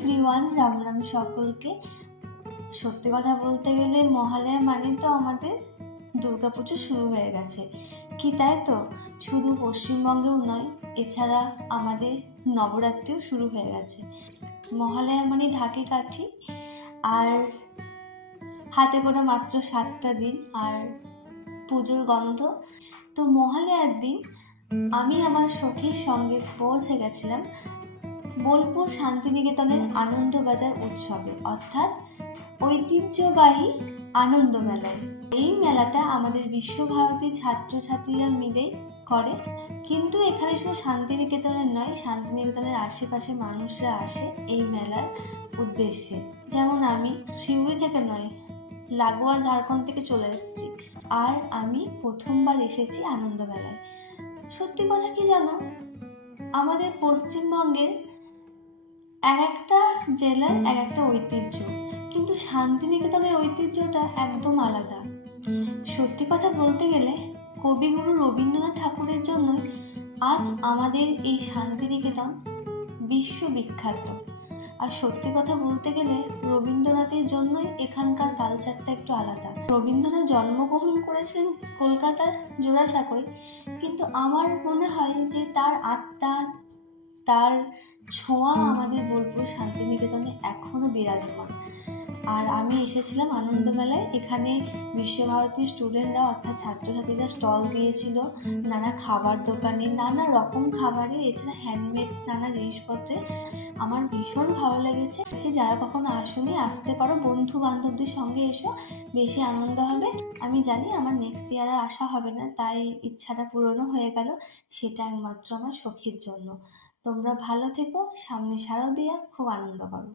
Everyone, Ram Ram সকলকে। সত্যি কথা বলতে গেলে মহালয়া মানে তো আমাদের দুর্গাপুজো শুরু হয়ে গেছে, কি তাই তো? শুধু পশ্চিমবঙ্গেও নয়, এছাড়া আমাদের নবরাত্রিও শুরু হয়ে গেছে। মহালয়া মানে ঢাকে কাঠি, আর হাতে গোনা মাত্র 7টা দিন, আর পুজোর গন্ধ। তো মহালয়ার দিন আমি আমার সখীর সঙ্গে পৌঁছে গেছিলাম বোলপুর শান্তিনিকেতনের আনন্দবাজার উৎসবে, অর্থাৎ ঐতিহ্যবাহী আনন্দ মেলায়। এই মেলাটা আমাদের বিশ্বভারতী ছাত্রছাত্রীরা মিলেই করে, কিন্তু এখানে শুধু শান্তিনিকেতনের নয়, শান্তিনিকেতনের আশেপাশে মানুষরা আসে এই মেলার উদ্দেশ্যে। যেমন আমি সিউড়ি থেকে নয়, লাগোয়া ঝাড়খণ্ড থেকে চলে এসেছি, আর আমি প্রথমবার এসেছি আনন্দ মেলায়। সত্যি কথা কি জানো, আমাদের পশ্চিমবঙ্গের এক একটা জেলার এক একটা ঐতিহ্য, কিন্তু শান্তিনিকেতনের ঐতিহ্যটা একদম আলাদা। সত্যি কথা বলতে গেলে কবিগুরু রবীন্দ্রনাথ ঠাকুরের জন্যই আজ আমাদের এই শান্তিনিকেতন বিশ্ববিখ্যাত। আর সত্যি কথা বলতে গেলে রবীন্দ্রনাথের জন্যই এখানকার কালচারটা একটু আলাদা। রবীন্দ্রনাথ জন্মগ্রহণ করেছেন কলকাতার জোড়াসাঁকোয়, কিন্তু আমার মনে হয় যে তার আত্মা, তার ছোঁয়া আমাদের বোলপুর শান্তিনিকেতনে এখনও বিরাজমান। আর আমি এসেছিলাম আনন্দমেলায়। এখানে বিশ্বভারতী স্টুডেন্টরা অর্থাৎ ছাত্রছাত্রীরা স্টল দিয়েছিল নানা খাবার দোকানে, নানা রকম খাবারে, এছাড়া হ্যান্ডমেড নানা জিনিসপত্রে। আমার ভীষণ ভালো লেগেছে। যারা কখনো আসোনি, আসতে পারো, বন্ধু বান্ধবদের সঙ্গে এসো, বেশি আনন্দ হবে। আমি জানি আমার নেক্সট ইয়ার আর আসা হবে না, তাই ইচ্ছাটা পূরণও হয়ে গেল, সেটা একমাত্র আমার সখীর জন্য। তোমরা ভালো থেকো, সামনে শারদিয়া, খুব আনন্দ করো।